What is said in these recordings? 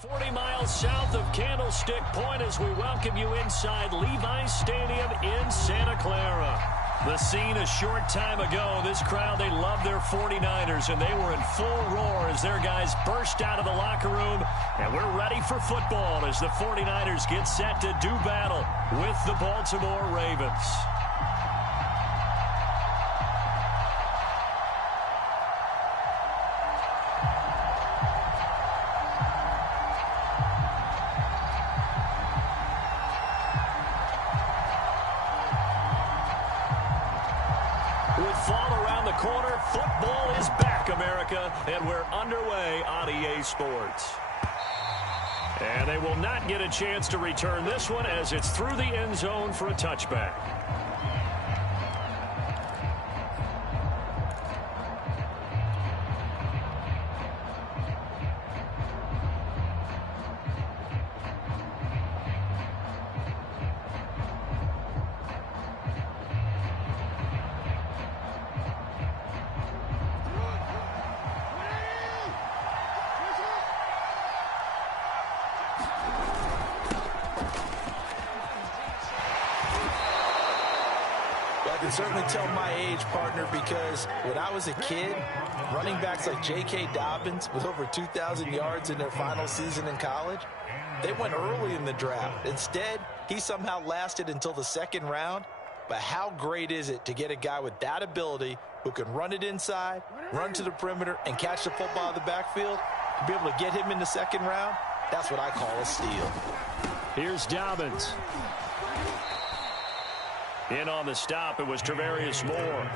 40 miles south of Candlestick Point as we welcome you inside Levi's Stadium in Santa Clara. The scene a short time ago, this crowd, they love their 49ers, and they were in full roar as their guys burst out of the locker room. And we're ready for football as the 49ers get set to do battle with the Baltimore Ravens. With fall around the corner, football is back, America, and we're underway on EA Sports. And they will not get a chance to return this one as it's through the end zone for a touchback. I can certainly tell my age, partner, because when I was a kid, running backs like J.K. Dobbins with over 2,000 yards in their final season in college, they went early in the draft. Instead, he somehow lasted until the second round. But how great is it to get a guy with that ability who can run it inside, run to the perimeter, and catch the football in the backfield? To be able to get him in the second round, that's what I call a steal. Here's Dobbins. In on the stop, it was Travarius Moore.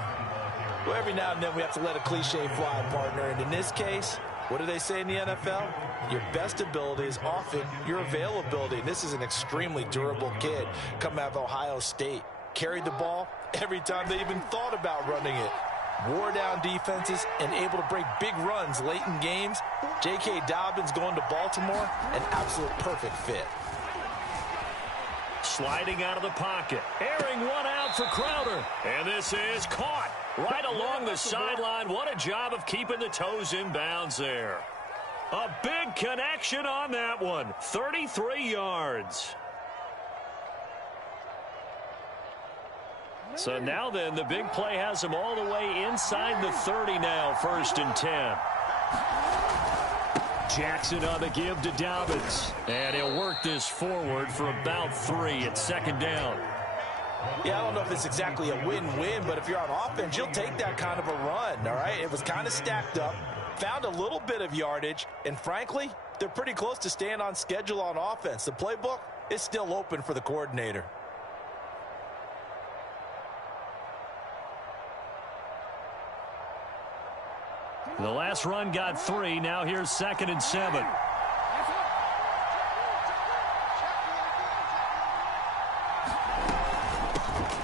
Well, every now and then we have to let a cliche fly, partner. And in this case, what do they say in the NFL? Your best ability is often your availability. And this is an extremely durable kid coming out of Ohio State. Carried the ball every time they even thought about running it. Wore down defenses and able to break big runs late in games. J.K. Dobbins going to Baltimore, an absolute perfect fit. Sliding out of the pocket. Airing one out for Crowder. And this is caught right along the sideline. What a job of keeping the toes in bounds there. A big connection on that one. 33 yards. So now then, the big play has them all the way inside the 30 now. 1st and 10. Jackson on the give to Dobbins. And he'll work this forward for about 3 at 2nd down. Yeah, I don't know if it's exactly a win-win, but if you're on offense, you'll take that kind of a run, all right? It was kind of stacked up, found a little bit of yardage, and frankly, they're pretty close to staying on schedule on offense. The playbook is still open for the coordinator. The last run got 3. Now here's 2nd and 7.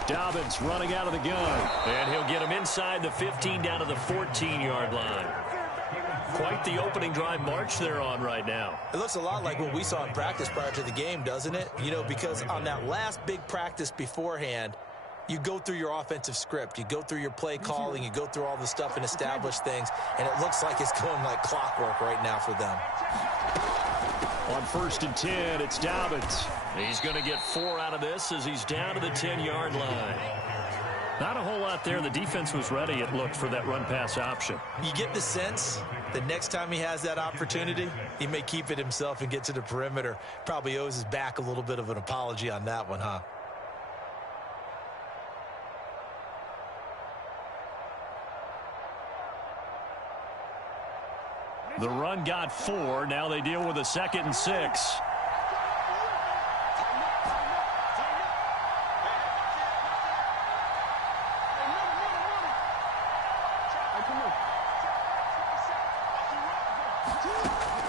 Dobbins running out of the gun. And he'll get him inside the 15 down to the 14-yard line. Quite the opening drive march they're on right now. It looks a lot like what we saw in practice prior to the game, doesn't it? You know, because on that last big practice beforehand, you go through your offensive script. You go through your play calling. You go through all the stuff and establish things. And it looks like it's going like clockwork right now for them. On 1st and 10, it's Dobbins. He's going to get 4 out of this as he's down to the 10-yard line. Not a whole lot there. The defense was ready, it looked, for that run-pass option. You get the sense that next time he has that opportunity, he may keep it himself and get to the perimeter. Probably owes his back a little bit of an apology on that one, huh? The run got 4. Now they deal with a 2nd and 6.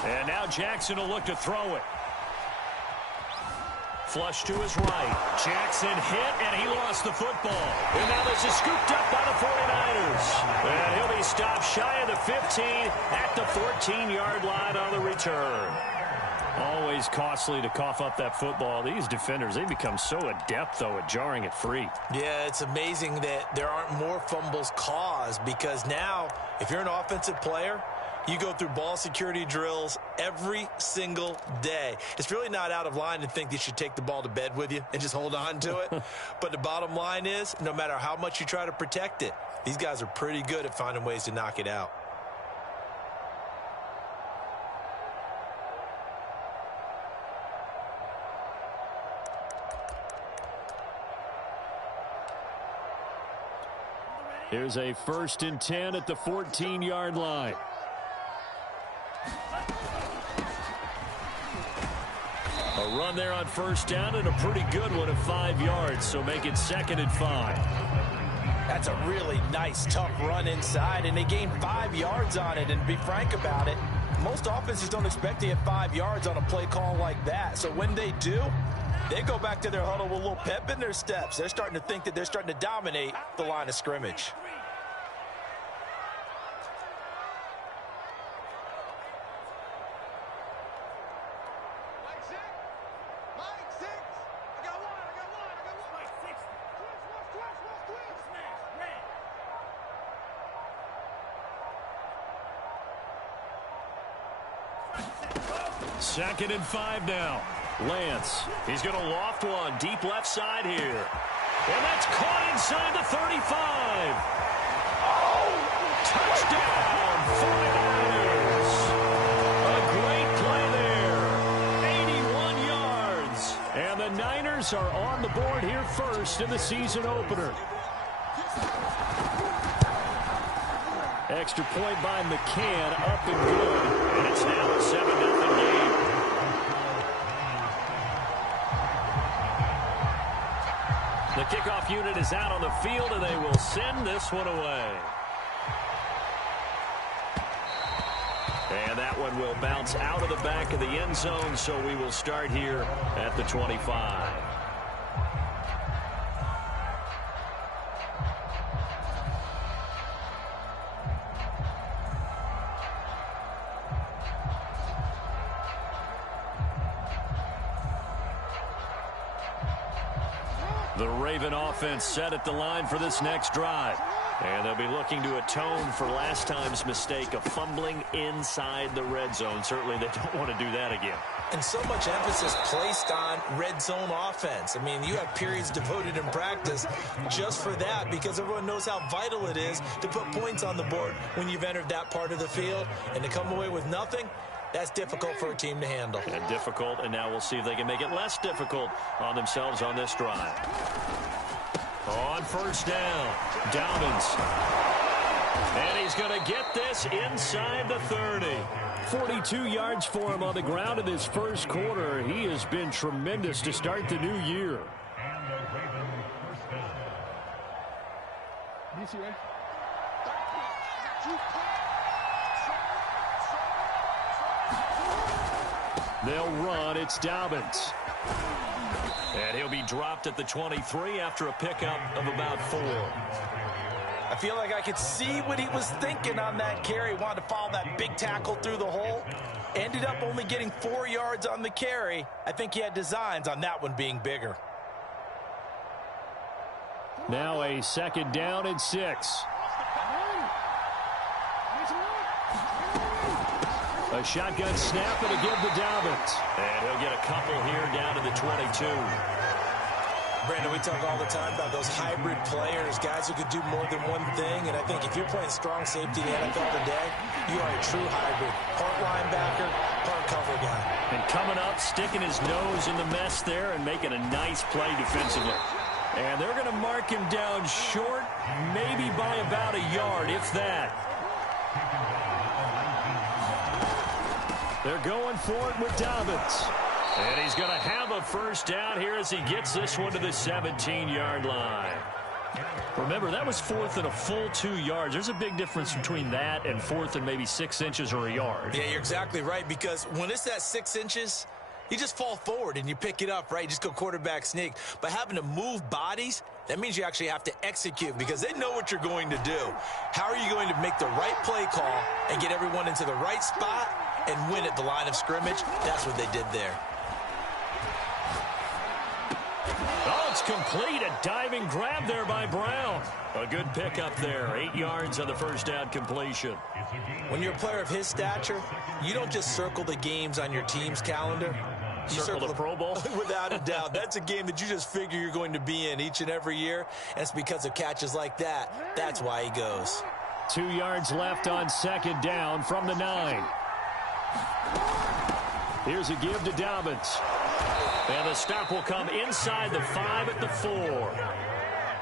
And now Jackson will look to throw it. Flush to his right. Jackson hit, and he lost the football. And now this is scooped up by the 49ers. And he'll be stopped shy of the 15 at the 14-yard line on the return. Always costly to cough up that football. These defenders, they become so adept, though, at jarring it free. Yeah, it's amazing that there aren't more fumbles caused because now, if you're an offensive player, You go through ball security drills every single day. It's really not out of line to think you should take the ball to bed with you and just hold on to it. But the bottom line is, no matter how much you try to protect it, these guys are pretty good at finding ways to knock it out. Here's a 1st and 10 at the 14-yard line. A run there on 1st down and a pretty good one of 5 yards, so make it 2nd and 5. That's a really nice, tough run inside, and they gained 5 yards on it. And to be frank about it, most offenses don't expect to get 5 yards on a play call like that. So when they do, they go back to their huddle with a little pep in their steps. They're starting to think that they're starting to dominate the line of scrimmage. Second and 5 now. Lance, he's going to loft one deep left side here. And that's caught inside the 35. Oh, touchdown, 49ers. A great play there. 81 yards. And the Niners are on the board here first in the season opener. Extra point by McCann, up and good. And it's now a 7-0 game. The kickoff unit is out on the field, and they will send this one away. And that one will bounce out of the back of the end zone, so we will start here at the 25. The Raven offense set at the line for this next drive. And they'll be looking to atone for last time's mistake of fumbling inside the red zone. Certainly they don't want to do that again. And so much emphasis placed on red zone offense. I mean, you have periods devoted in practice just for that because everyone knows how vital it is to put points on the board when you've entered that part of the field. And to come away with nothing, that's difficult for a team to handle. And difficult, and now we'll see if they can make it less difficult on themselves on this drive. On 1st down, Dobbins. And he's going to get this inside the 30. 42 yards for him on the ground in this first quarter. He has been tremendous to start the new year. They'll run. It's Dobbins. And he'll be dropped at the 23 after a pickup of about 4. I feel like I could see what he was thinking on that carry. Wanted to follow that big tackle through the hole. Ended up only getting 4 yards on the carry. I think he had designs on that one being bigger. Now a 2nd down and 6. A shotgun snap and a give to Dobbins. And he'll get a couple here down to the 22. Brandon, we talk all the time about those hybrid players, guys who could do more than one thing. And I think if you're playing strong safety in the NFL today, you are a true hybrid. Part linebacker, part cover guy. And coming up, sticking his nose in the mess there and making a nice play defensively. And they're going to mark him down short, maybe by about a yard, if that. They're going for it with Dobbins. And he's going to have a 1st down here as he gets this one to the 17-yard line. Remember, that was 4th and a full 2 yards. There's a big difference between that and 4th and maybe 6 inches or a yard. Yeah, you're exactly right, because when it's that 6 inches, you just fall forward and you pick it up, right? You just go quarterback sneak. But having to move bodies, that means you actually have to execute because they know what you're going to do. How are you going to make the right play call and get everyone into the right spot and win at the line of scrimmage? That's what they did there. Oh, It's complete. A diving grab there by Brown. A good pickup there. 8 yards on the first down completion. When you're a player of his stature, you don't just circle the games on your team's calendar. You circle the Pro Bowl? Without a doubt. That's a game that you just figure you're going to be in each and every year. And it's because of catches like that. That's why he goes. 2 yards left on second down from the 9. Here's a give to Dobbins. And the stop will come inside the 5 at the 4.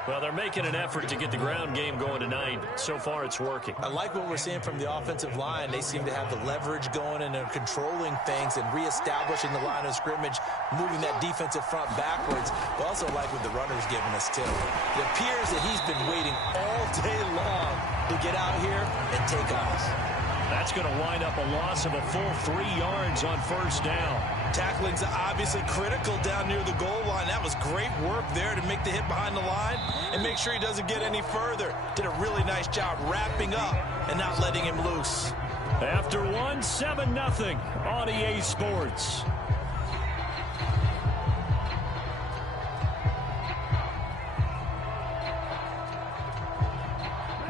Well, they're making an effort to get the ground game going tonight. So far, it's working. I like what we're seeing from the offensive line. They seem to have the leverage going, and they're controlling things and reestablishing the line of scrimmage, moving that defensive front backwards. But also like what the runner's giving us, too. It appears that he's been waiting all day long to get out here and take off. That's going to wind up a loss of a full 3 yards on first down. Tackling's obviously critical down near the goal line. That was great work there to make the hit behind the line and make sure he doesn't get any further. Did a really nice job wrapping up and not letting him loose. After 1, 7-0 on EA Sports.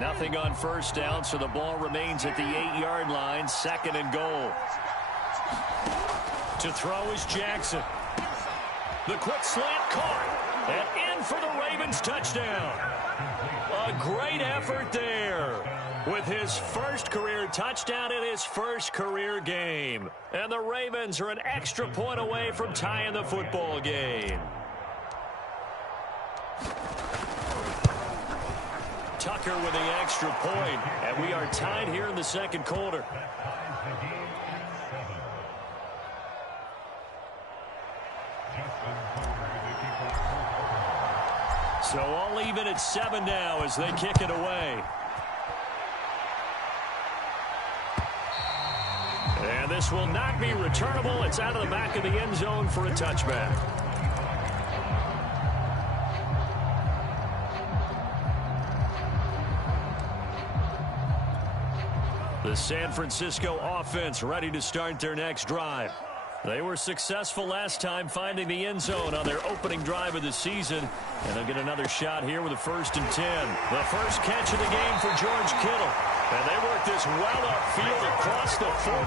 Nothing on first down, so the ball remains at the 8-yard line, 2nd and goal. To throw is Jackson. The quick slant caught. And in for the Ravens touchdown. A great effort there with his first career touchdown in his first career game. And the Ravens are an extra point away from tying the football game. Tucker with the extra point, and we are tied here in the second quarter. So all even at 7 now as they kick it away. And this will not be returnable. It's out of the back of the end zone for a touchback. The San Francisco offense ready to start their next drive. They were successful last time finding the end zone on their opening drive of the season. And they'll get another shot here with a 1st and 10. The first catch of the game for George Kittle. And they work this well upfield across the 45.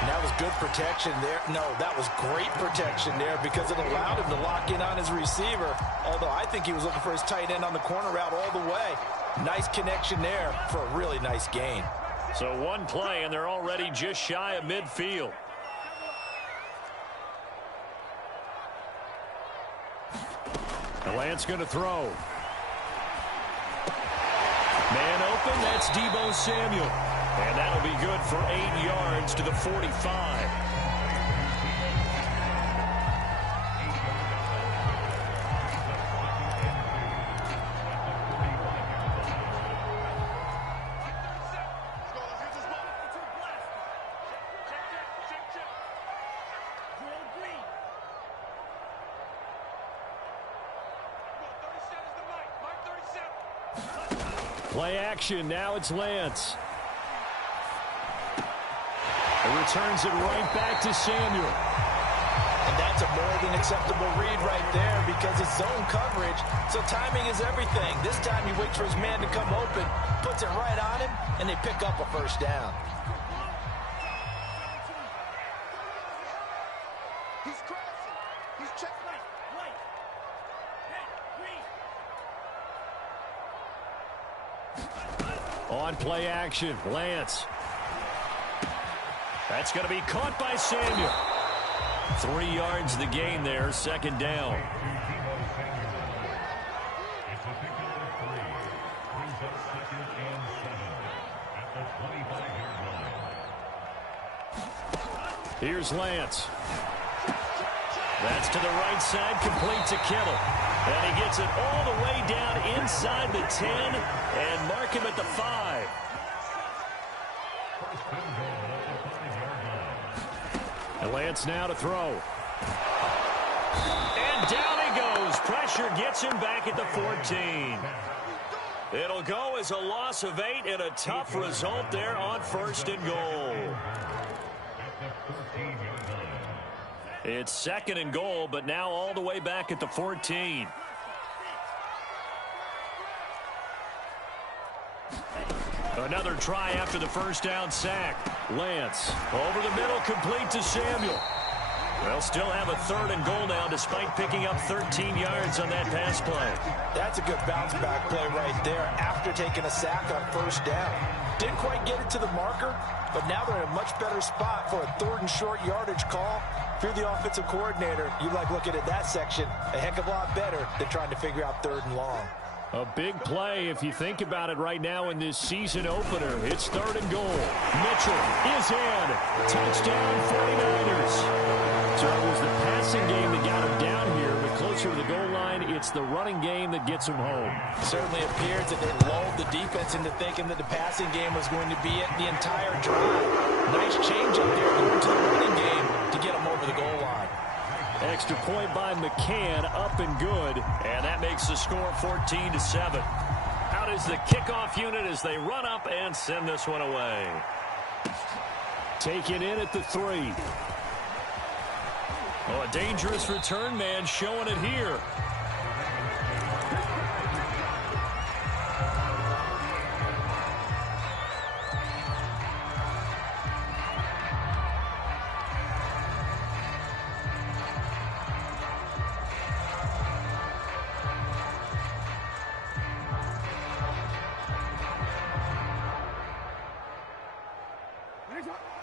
And that was good protection there. No, that was great protection there because it allowed him to lock in on his receiver. Although I think he was looking for his tight end on the corner route all the way. Nice connection there for a really nice gain. So one play, and they're already just shy of midfield. Lance going to throw. Man open, that's Deebo Samuel. And that'll be good for 8 yards to the 45. Play action. Now it's Lance. He returns it right back to Samuel. And that's a more than acceptable read right there because it's zone coverage, so timing is everything. This time he waits for his man to come open, puts it right on him, and they pick up a first down. He's crossing. He's check right. On play action, Lance. That's going to be caught by Samuel. 3 yards the gain there, 2nd down. Here's Lance. That's to the right side, complete to Kittle. And he gets it all the way down inside the 10 and mark him at the 5. And Lance now to throw. And down he goes. Pressure gets him back at the 14. It'll go as a loss of 8 and a tough result there on 1st and goal. It's 2nd and goal, but now all the way back at the 14. Another try after the first down sack. Lance over the middle, complete to Samuel. They'll still have a 3rd and goal now despite picking up 13 yards on that pass play. That's a good bounce back play right there after taking a sack on 1st down. Didn't quite get it to the marker, but now they're in a much better spot for a 3rd and short yardage call. If you're the offensive coordinator, you like looking at that section a heck of a lot better than trying to figure out 3rd and long. A big play if you think about it right now in this season opener. It's 3rd and goal. Mitchell is in. Touchdown 49ers. So it was the passing game that got him down here, but closer to the goal line, it's the running game that gets him home. Certainly appears that they lulled the defense into thinking that the passing game was going to be it the entire drive. Nice change up there going to the running game to get him over the goal line. Extra point by McCann, up and good, and that makes the score 14-7. Out is the kickoff unit as they run up and send this one away. Taken in at the 3. Oh, a dangerous return man showing it here.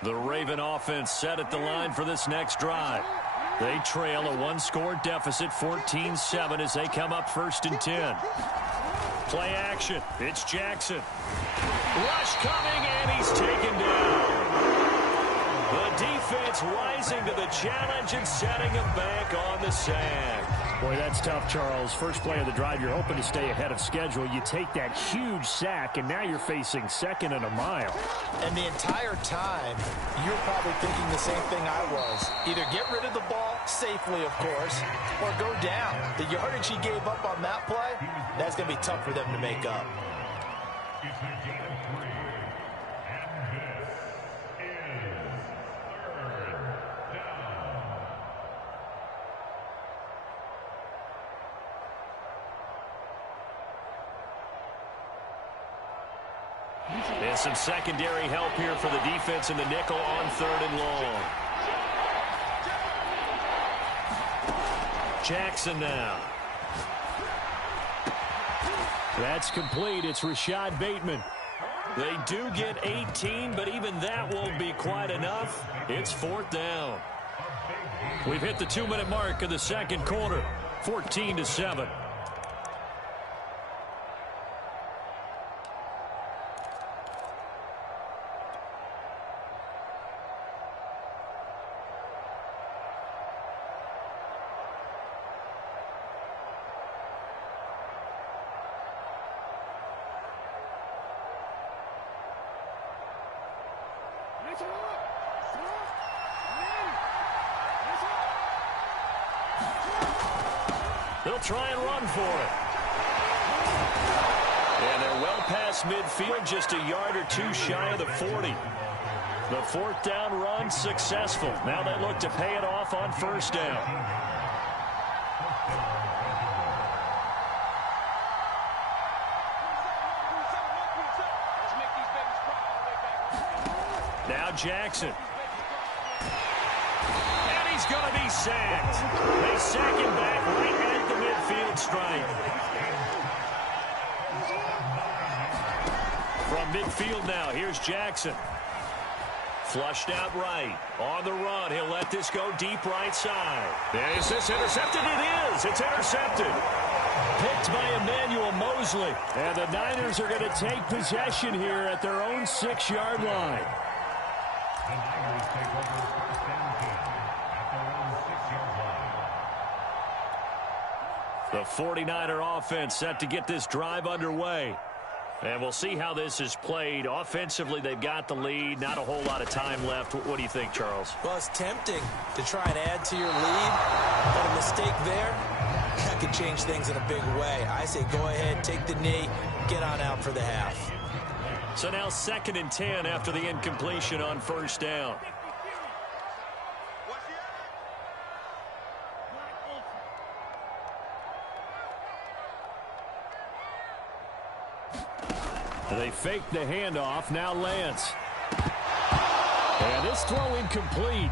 The Raven offense set at the line for this next drive. They trail a 1-score deficit, 14-7, as they come up 1st and 10. Play action. It's Jackson. Rush coming, and he's taken down. The defense rising to the challenge and setting him back on the sack. Boy, that's tough, Charles. First play of the drive, you're hoping to stay ahead of schedule. You take that huge sack, and now you're facing 2nd and a mile. And the entire time, you're probably thinking the same thing I was. Either get rid of the ball, safely, of course, or go down. The yardage he gave up on that play, that's going to be tough for them to make up. And some secondary help here for the defense in the nickel on 3rd and long. Jackson now. That's complete. It's Rashad Bateman. They do get 18, but even that won't be quite enough. It's 4th down. We've hit the 2-minute mark of the 2nd quarter. 14-7. They'll try and run for it. And they're well past midfield, just a yard or 2 shy of the 40. The 4th down run successful. Now they look to pay it off on 1st down. Now Jackson. And he's going to be sacked. They sack him back right at the midfield stripe. From midfield now, here's Jackson. Flushed out right. On the run, he'll let this go deep right side. Is this intercepted? It is. It's intercepted. Picked by Emmanuel Mosley. And the Niners are going to take possession here at their own 6-yard line. The 49er offense set to get this drive underway. And we'll see how this is played. Offensively, they've got the lead. Not a whole lot of time left. What do you think, Charles? Well, it's tempting to try and add to your lead, but a mistake there, that could change things in a big way. I say go ahead, take the knee, get on out for the half. So now 2nd and 10 after the incompletion on 1st down. They fake the handoff. Now Lance. And this throw incomplete.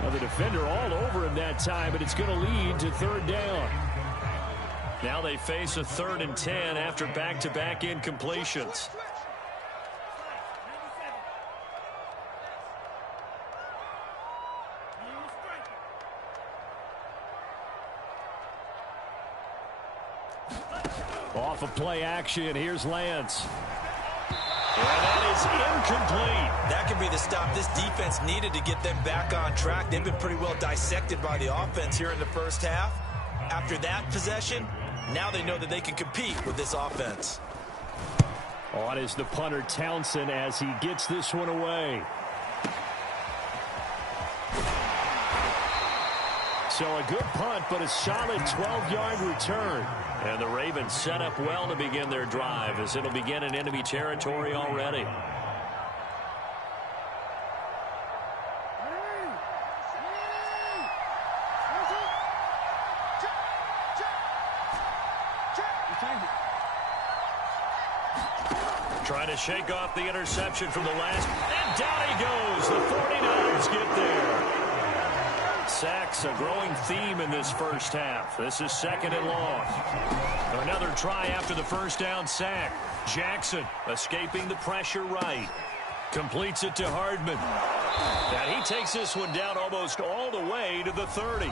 Well, the defender all over him that time, but it's going to lead to third down. Now they face a 3rd and 10 after back-to-back incompletions. Off of play action, here's Lance. And that is incomplete. That could be the stop this defense needed to get them back on track. They've been pretty well dissected by the offense here in the first half. After that possession, now they know that they can compete with this offense. On is the punter Townsend as he gets this one away. So a good punt, but a solid 12-yard return. And the Ravens set up well to begin their drive as it'll begin in enemy territory already. Trying to shake off the interception from the last. And down he goes. The 49ers get there. Sacks, a growing theme in this first half. This is 2nd and long. Another try after the first down sack. Jackson escaping the pressure right. Completes it to Hardman. And he takes this one down almost all the way to the 30.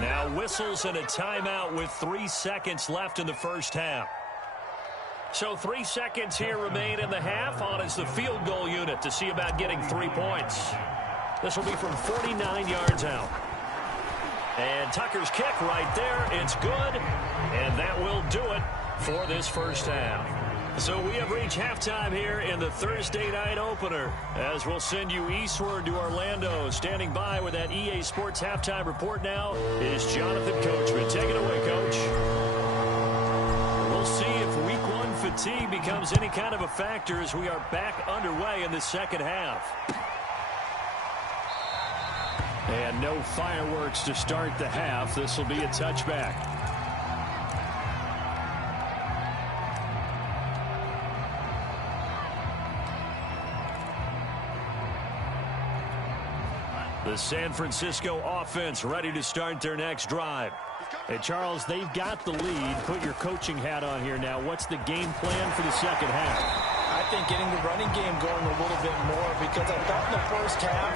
Now whistles and a timeout with 3 seconds left in the first half. So 3 seconds here remain in the half. On is the field goal unit to see about getting 3 points. This will be from 49 yards out. And Tucker's kick right there. It's good. And that will do it for this first half. So we have reached halftime here in the Thursday night opener. As we'll send you eastward to Orlando. Standing by with that EA Sports halftime report now is Jonathan Coachman. Take it away, Coach. We'll see if week 1 fatigue becomes any kind of a factor as we are back underway in the second half. And no fireworks to start the half. This will be a touchback. The San Francisco offense ready to start their next drive. Hey, Charles, they've got the lead. Put your coaching hat on here now. What's the game plan for the second half? I think getting the running game going a little bit more, because I thought in the first half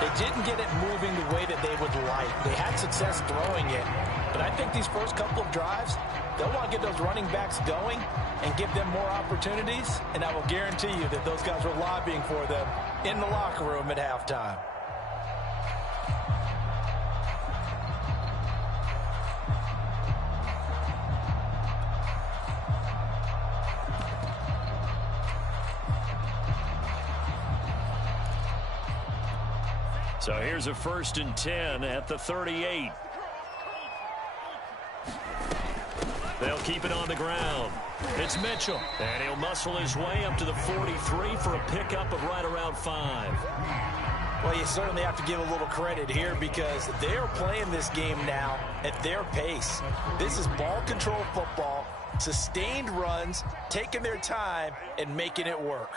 they didn't get it moving the way that they would like. They had success throwing it, but I think these first couple of drives, they'll want to get those running backs going and give them more opportunities, and I will guarantee you that those guys were lobbying for them in the locker room at halftime. So here's a 1st and 10 at the 38. They'll keep it on the ground. It's Mitchell. And he'll muscle his way up to the 43 for a pickup of right around 5. Well, you certainly have to give a little credit here because they're playing this game now at their pace. This is ball control football, sustained runs, taking their time and making it work.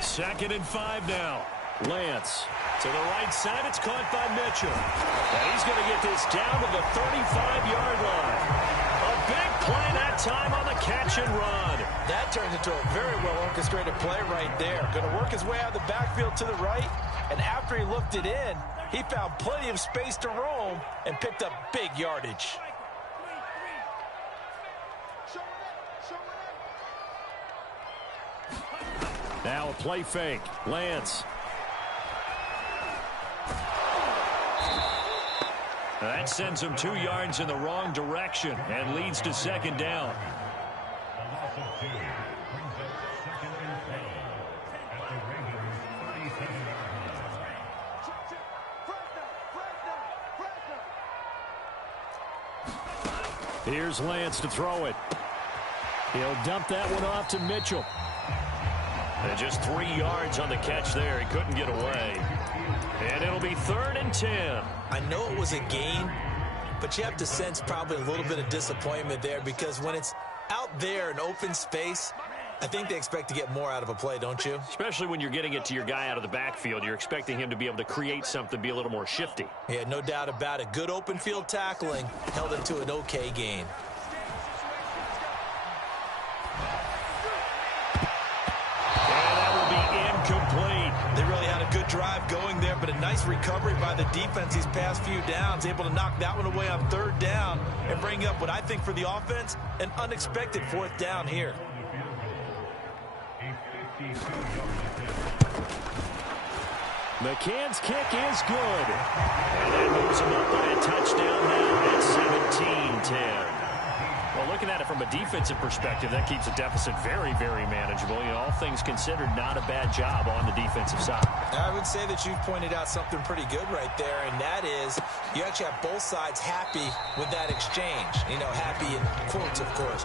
Second and 5 now. Lance to the right side. It's caught by Mitchell. And he's going to get this down to the 35-yard line. A big play that time on the catch and run. That turns into a very well-orchestrated play right there. Going to work his way out of the backfield to the right. And after he looked it in, he found plenty of space to roam and picked up big yardage. Now a play fake. Lance. That sends him 2 yards in the wrong direction and leads to second down. Here's Lance to throw it. He'll dump that one off to Mitchell. And just 3 yards on the catch there. He couldn't get away. And it'll be 3rd and 10. I know it was a gain, but you have to sense probably a little bit of disappointment there because when it's out there in open space, I think they expect to get more out of a play, don't you? Especially when you're getting it to your guy out of the backfield. You're expecting him to be able to create something, be a little more shifty. Yeah, no doubt about it. Good open field tackling held him to an okay gain. And that will be incomplete. They really had a good drive going there, but a nice recovery by the defense these past few downs, able to knock that one away on third down and bring up what I think for the offense, an unexpected fourth down here. McCann's kick is good. And that moves him up by a touchdown now at 17-10. Well, looking at it from a defensive perspective, that keeps the deficit very, very manageable. You know, all things considered, not a bad job on the defensive side. I would say that you've pointed out something pretty good right there, and that is you actually have both sides happy with that exchange. You know, happy in quotes, of course.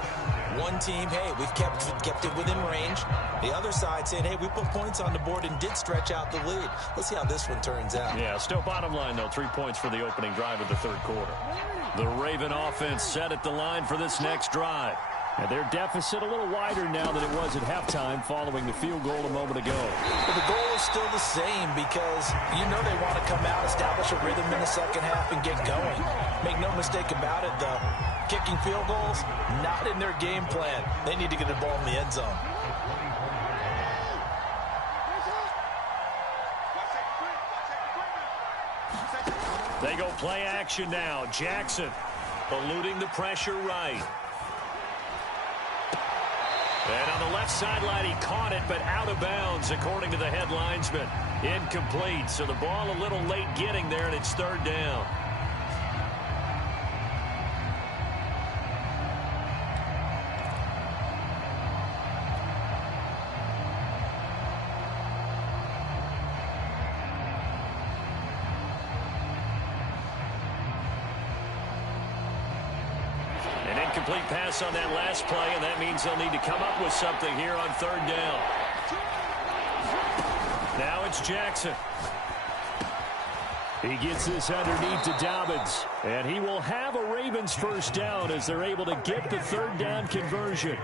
One team, hey, we've kept it within range. The other side saying, hey, we put points on the board and did stretch out the lead. Let's see how this one turns out. Yeah, still bottom line, though, 3 points for the opening drive of the third quarter. The Raven offense set at the line for this next drive. And their deficit a little wider now than it was at halftime following the field goal a moment ago. But the goal is still the same because you know they want to come out, establish a rhythm in the second half, and get going. Make no mistake about it, though. Kicking field goals, not in their game plan. They need to get the ball in the end zone. They go play action now. Jackson eluding the pressure right. And on the left sideline, he caught it, but out of bounds, according to the head linesman. Incomplete, so the ball a little late getting there, and it's third down. Incomplete pass on that last play, and that means they'll need to come up with something here on third down. Now it's Jackson. He gets this underneath to Dobbins, and he will have a Ravens first down as they're able to get the third down conversion.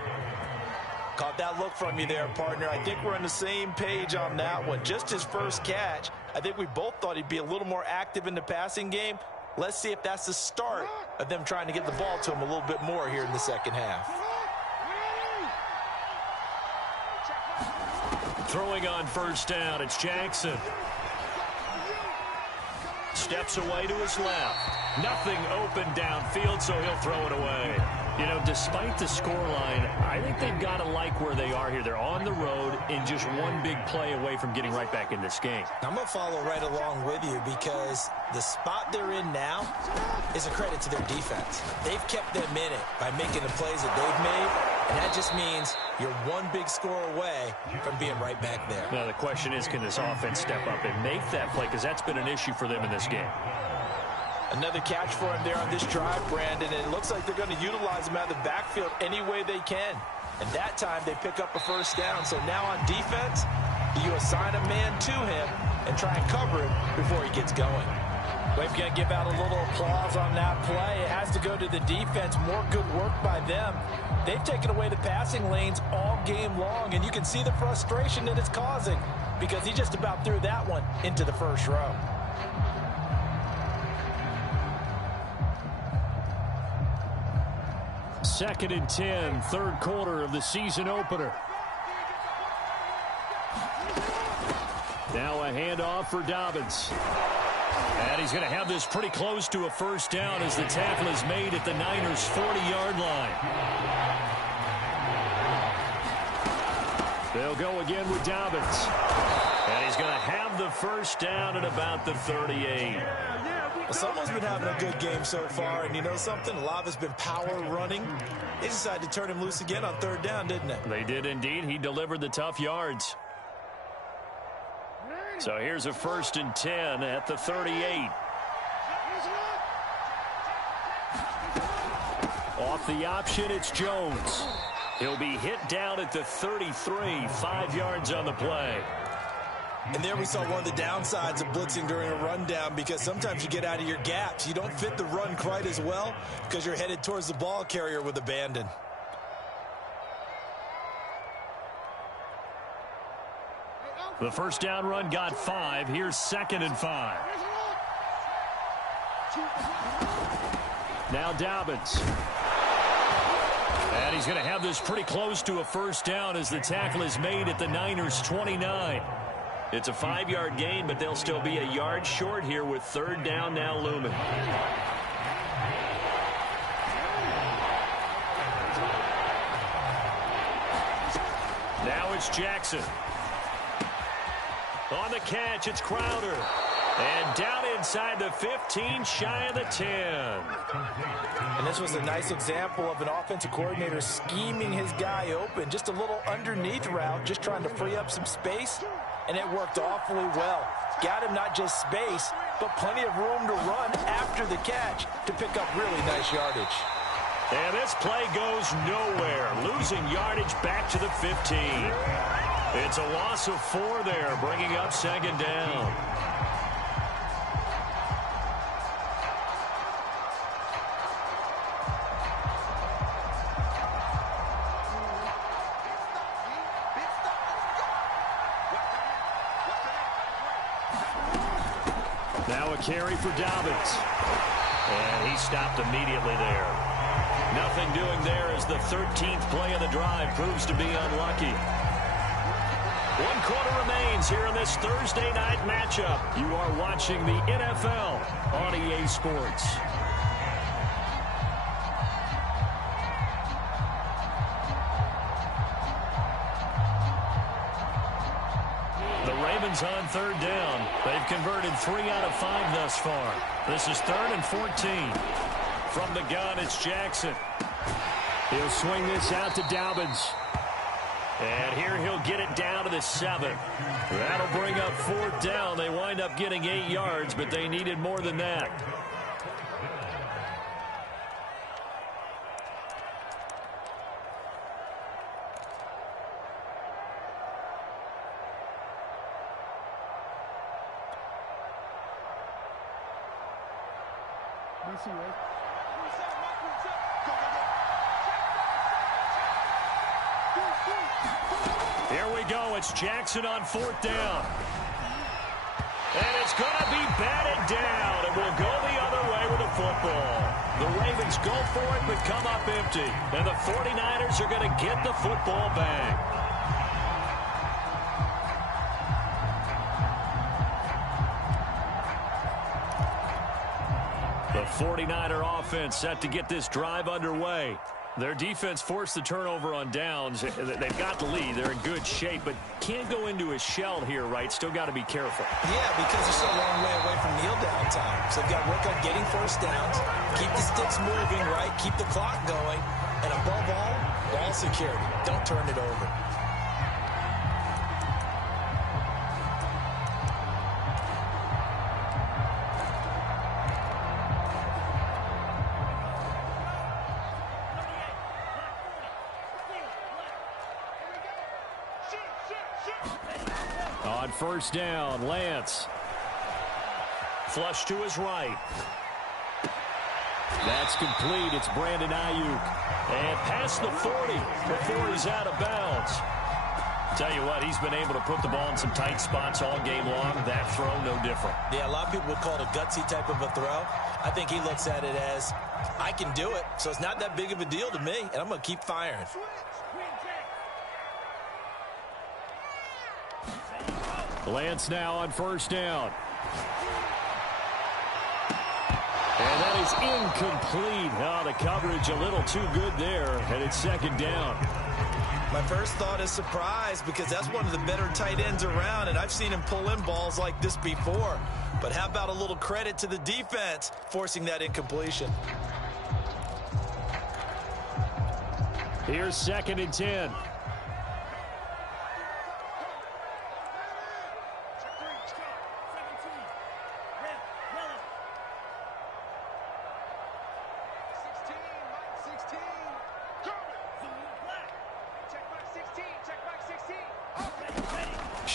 Caught that look from you there, partner. I think we're on the same page on that one. Just his first catch. I think we both thought he'd be a little more active in the passing game. Let's see if that's the start of them trying to get the ball to him a little bit more here in the second half. Throwing on first down, it's Jackson. Steps away to his left. Nothing open downfield, so he'll throw it away. You know, despite the scoreline, I think they've got to like where they are here. They're on the road and just one big play away from getting right back in this game. I'm going to follow right along with you because the spot they're in now is a credit to their defense. They've kept them in it by making the plays that they've made, and that just means you're one big score away from being right back there. Now, the question is, can this offense step up and make that play? Because that's been an issue for them in this game. Another catch for him there on this drive, Brandon, and it looks like they're going to utilize him out of the backfield any way they can. And that time they pick up a first down. So now on defense, you assign a man to him and try and cover him before he gets going. We've got to give out a little applause on that play. It has to go to the defense. More good work by them. They've taken away the passing lanes all game long, and you can see the frustration that it's causing because he just about threw that one into the first row. Second and 10, third quarter of the season opener. Now a handoff for Dobbins. And he's going to have this pretty close to a first down as the tackle is made at the Niners' 40-yard line. They'll go again with Dobbins. And he's going to have the first down at about the 38. Well, someone's been having a good game so far, and you know something? A lot of it's been power running. They decided to turn him loose again on third down, didn't they? They did indeed. He delivered the tough yards. So here's a 1st and 10 at the 38. Off the option, it's He'll be hit down at the 33, 5 yards on the play. And there we saw one of the downsides of blitzing during a rundown, because sometimes you get out of your gaps. You don't fit the run quite as well because you're headed towards the ball carrier with abandon. The first down run got 5. Here's 2nd and 5. Now Dobbins. And he's going to have this pretty close to a first down as the tackle is made at the Niners' 29. It's a 5-yard gain, but they'll still be a yard short here with 3rd down now looming. Now it's Jackson. On the catch, it's Crowder. And down inside the 15, shy of the 10. And this was a nice example of an offensive coordinator scheming his guy open. Just a little underneath route, just trying to free up some space. And it worked awfully well. Got him not just space, but plenty of room to run after the catch to pick up really nice yardage. And this play goes nowhere. Losing yardage back to the 15. It's a loss of 4 there, bringing up 2nd down. Now a carry for Dobbins. And he stopped immediately there. Nothing doing there as the 13th play of the drive proves to be unlucky. 1 quarter remains here in this Thursday night matchup. You are watching the NFL on EA Sports. The Ravens on 3rd down. They've converted 3 out of 5 thus far. This is 3rd and 14. From the gun, it's Jackson. He'll swing this out to Dobbins. And here he'll get it down to the 7. That'll bring up 4th down. They wind up getting 8 yards, but they needed more than that. Here we go. It's Jackson on 4th down. And it's going to be batted down. It will go the other way with the football. The Ravens go for it but come up empty. And the 49ers are going to get the football back. The 49er offense set to get this drive underway. Their defense forced the turnover on downs. They've got the lead. They're in good shape, but can't go into a shell here, right? Still got to be careful. Yeah, because they're still a long way away from kneel down time. So they've got to work on getting first downs, keep the sticks moving, right? Keep the clock going. And above all, ball security. Don't turn it over. On 1st down, Lance. Flush to his right. That's complete. It's Brandon Ayuk. And past the 40 before he's out of bounds. Tell you what, he's been able to put the ball in some tight spots all game long. That throw, no different. Yeah, a lot of people would call it a gutsy type of a throw. I think he looks at it as, I can do it, so it's not that big of a deal to me, and I'm going to keep firing. Lance now on 1st down. And that is incomplete. Oh, the coverage a little too good there, and it's 2nd down. My first thought is surprise, because that's one of the better tight ends around, and I've seen him pull in balls like this before. But how about a little credit to the defense forcing that incompletion? Here's 2nd and 10.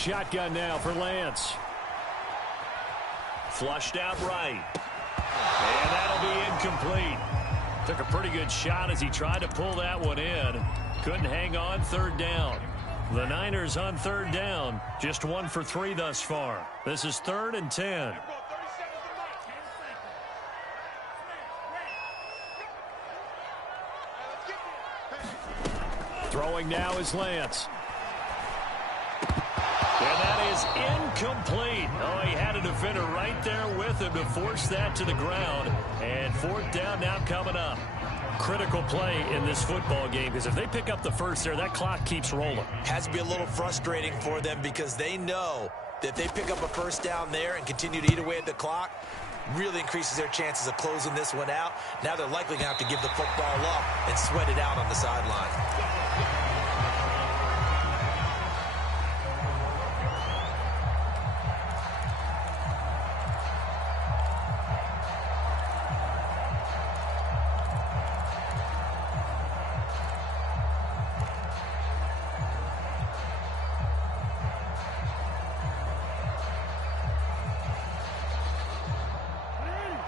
shotgun now for Lance. Flushed out right. And that'll be incomplete. Took a pretty good shot as he tried to pull that one in. Couldn't hang on. Third down. The Niners on third down. Just 1 for 3 thus far. This is 3rd and 10. Throwing now is Lance. And that is incomplete. Oh, he had a defender right there with him to force that to the ground. And 4th down now coming up. Critical play in this football game, because if they pick up the first there, that clock keeps rolling. Has to be a little frustrating for them because they know that if they pick up a first down there and continue to eat away at the clock, really increases their chances of closing this one out. Now they're likely going to have to give the football up and sweat it out on the sideline.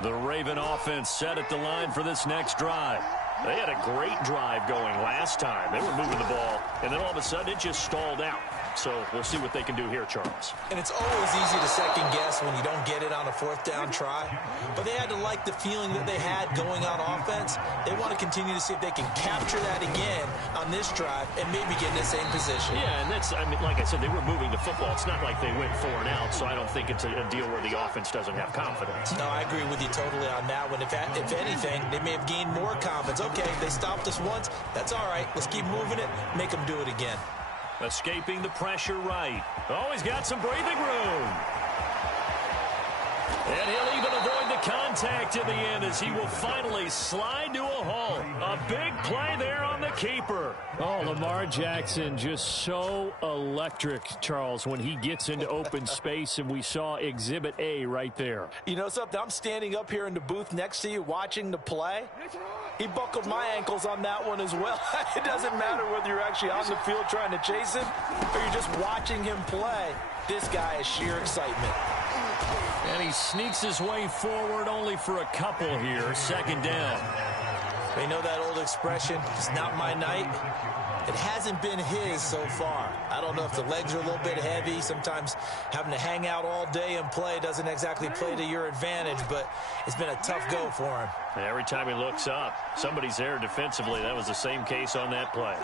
The Raven offense set at the line for this next drive. They had a great drive going last time. They were moving the ball, and then all of a sudden it just stalled out. So we'll see what they can do here, Charles. And it's always easy to second guess when you don't get it on a 4th down try. But they had to like the feeling that they had going on offense. They want to continue to see if they can capture that again on this drive and maybe get in the same position. Yeah, and that's, I mean, like I said, they were moving the football. It's not like they went 4 and out, so I don't think it's a deal where the offense doesn't have confidence. No, I agree with you totally on that one. If anything, they may have gained more confidence. Okay, they stopped us once. That's all right. Let's keep moving it. Make them do it again. Escaping the pressure right. Oh, he's got some breathing room. And he'll even avoid the contact in the end as he will finally slide to a halt. A big play there on the keeper. Oh, Lamar Jackson just so electric, Charles, when he gets into open space, and we saw Exhibit A right there. You know something? I'm standing up here in the booth next to you watching the play. He buckled my ankles on that one as well. It doesn't matter whether you're actually on the field trying to chase him or you're just watching him play. This guy is sheer excitement. And he sneaks his way forward only for a couple here. 2nd down. They know that old expression, it's not my night. It hasn't been his so far. I don't know if the legs are a little bit heavy. Sometimes having to hang out all day and play doesn't exactly play to your advantage, but it's been a tough go for him. And every time he looks up, somebody's there defensively. That was the same case on that play.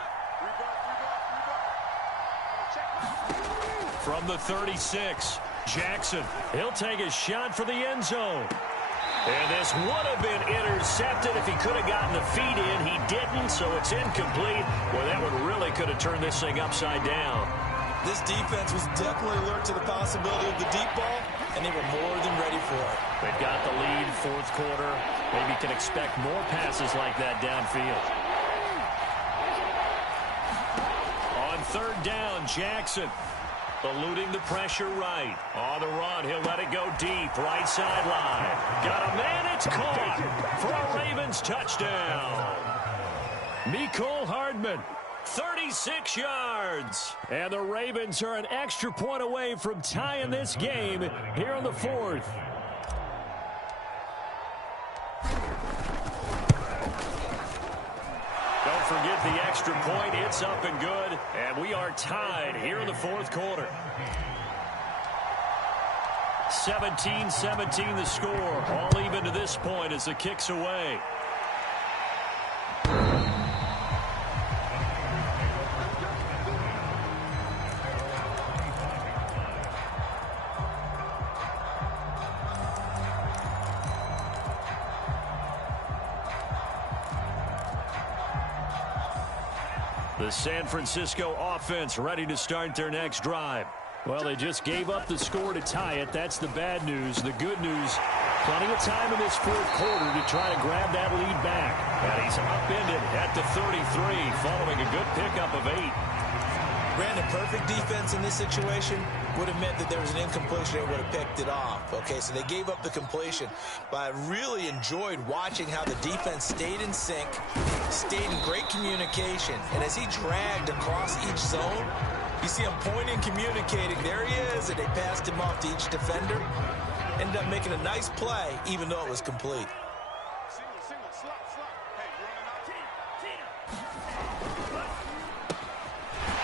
From the 36, Jackson. He'll take a shot for the end zone. And this would have been intercepted if he could have gotten the feet in. He didn't, so it's incomplete. Well, that one really could have turned this thing upside down. This defense was definitely alert to the possibility of the deep ball, and they were more than ready for it. They've got the lead, 4th quarter. Maybe can expect more passes like that downfield. On 3rd down, Jackson. Eluding the pressure right. On the run, he'll let it go deep. Right sideline. Got a man, it's caught for a Ravens touchdown. Mecole Hardman, 36 yards. And the Ravens are an extra point away from tying this game here in the 4th. Don't forget the extra point. It's up and good. And we are tied here in the 4th quarter. 17-17 the score. All even to this point as the kick's away. The San Francisco offense ready to start their next drive. Well, they just gave up the score to tie it. That's the bad news. The good news, plenty of time in this 4th quarter to try to grab that lead back. And he's upended at the 33 following a good pickup of 8. Brandon, perfect defense in this situation would have meant that there was an incompletion. They would have picked it off. Okay, so they gave up the completion. But I really enjoyed watching how the defense stayed in sync, stayed in great communication. And as he dragged across each zone, You see him pointing, communicating. There he is, and they passed him off to each defender. Ended up making a nice play, even though it was complete.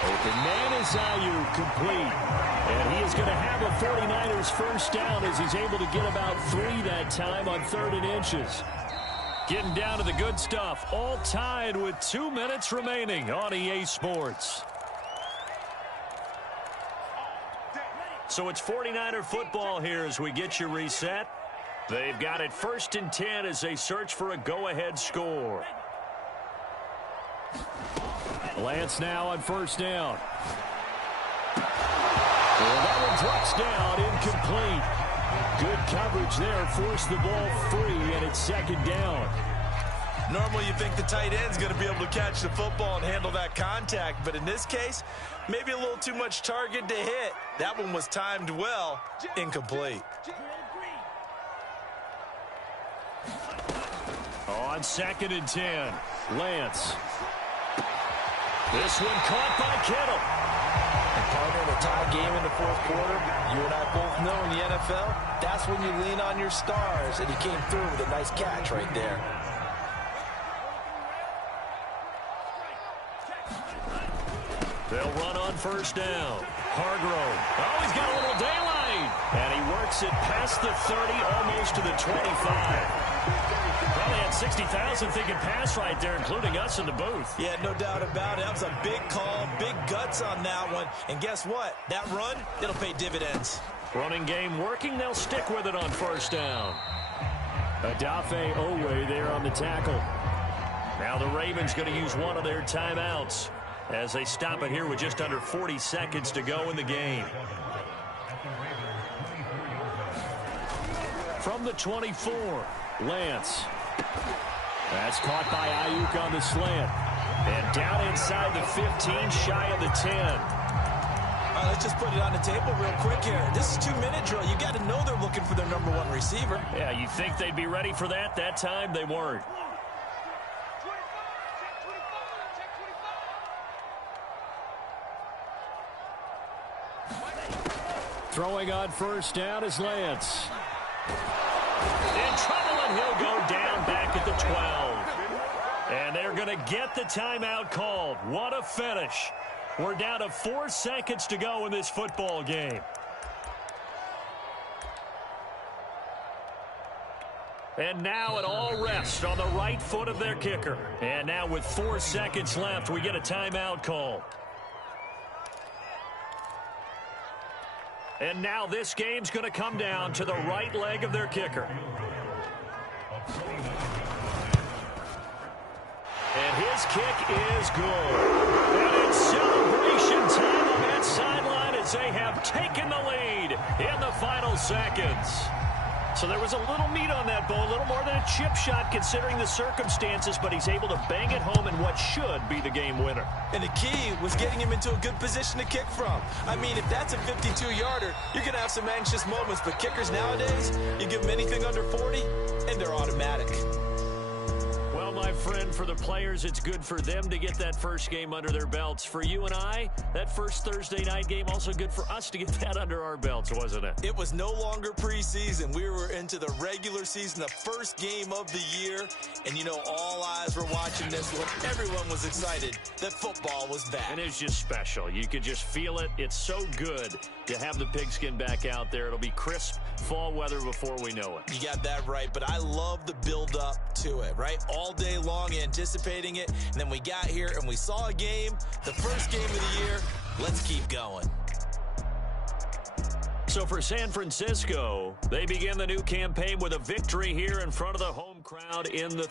Open man is Ayuk, complete. And he is going to have a 49ers first down as he's able to get about 3 that time on 3rd and inches. Getting down to the good stuff, all tied with 2 minutes remaining on EA Sports. So it's 49er football here as we get you reset. They've got it 1st and 10 as they search for a go-ahead score. Lance now on 1st down. And that one drops down, incomplete. Good coverage there, forced the ball free, and it's 2nd down. Normally you think the tight end's going to be able to catch the football and handle that contact, but in this case, maybe a little too much target to hit. That one was timed well, incomplete. On 2nd and 10, Lance. This one caught by Kittle. And partner, in a tie game in the 4th quarter, you and I both know in the NFL, that's when you lean on your stars, and he came through with a nice catch right there. They'll run on 1st down. Hargrove. Oh, he's got a little daylight. And he works it past the 30, almost to the 25. Probably had 60,000 thinking pass right there, including us in the booth. Yeah, no doubt about it. That was a big call, big guts on that one. And guess what? That run, it'll pay dividends. Running game working. They'll stick with it on 1st down. Odafe Oweh there on the tackle. Now the Ravens going to use one of their timeouts as they stop it here with just under 40 seconds to go in the game. From the 24, Lance. That's caught by Ayuk on the slant. And down inside the 15, shy of the 10. Let's just put it on the table real quick here. This is 2-minute drill. You got to know they're looking for their #1 receiver. Yeah, you think they'd be ready for that? That time they weren't. Throwing on 1st down is Lance. In trouble, and he'll go down back at the 12. And they're going to get the timeout called. What a finish. We're down to 4 seconds to go in this football game. And now it all rests on the right foot of their kicker. And now with 4 seconds left, we get a timeout call. And now this game's going to come down to the right leg of their kicker. And his kick is good. And it's celebration time on that sideline as they have taken the lead in the final seconds. So there was a little meat on that ball, a little more than a chip shot considering the circumstances, but he's able to bang it home in what should be the game winner. And the key was getting him into a good position to kick from. I mean, if that's a 52-yarder, you're going to have some anxious moments, but kickers nowadays, you give them anything under 40, and they're automatic. Well, my friend, for the players, it's good for them to get that first game under their belts. For you and I, that first Thursday night game, also good for us to get that under our belts, wasn't it? It was no longer preseason. We were into the regular season, the first game of the year. And, you know, all eyes were watching this one. Everyone was excited that football was back. And it's just special. You could just feel it. It's so good to have the pigskin back out there. It'll be crisp fall weather before we know it. You got that right, but I love the build-up to it, right? All day long anticipating it, and then we got here and we saw a game, the first game of the year. Let's keep going. So for San Francisco, they begin the new campaign with a victory here in front of the home crowd in the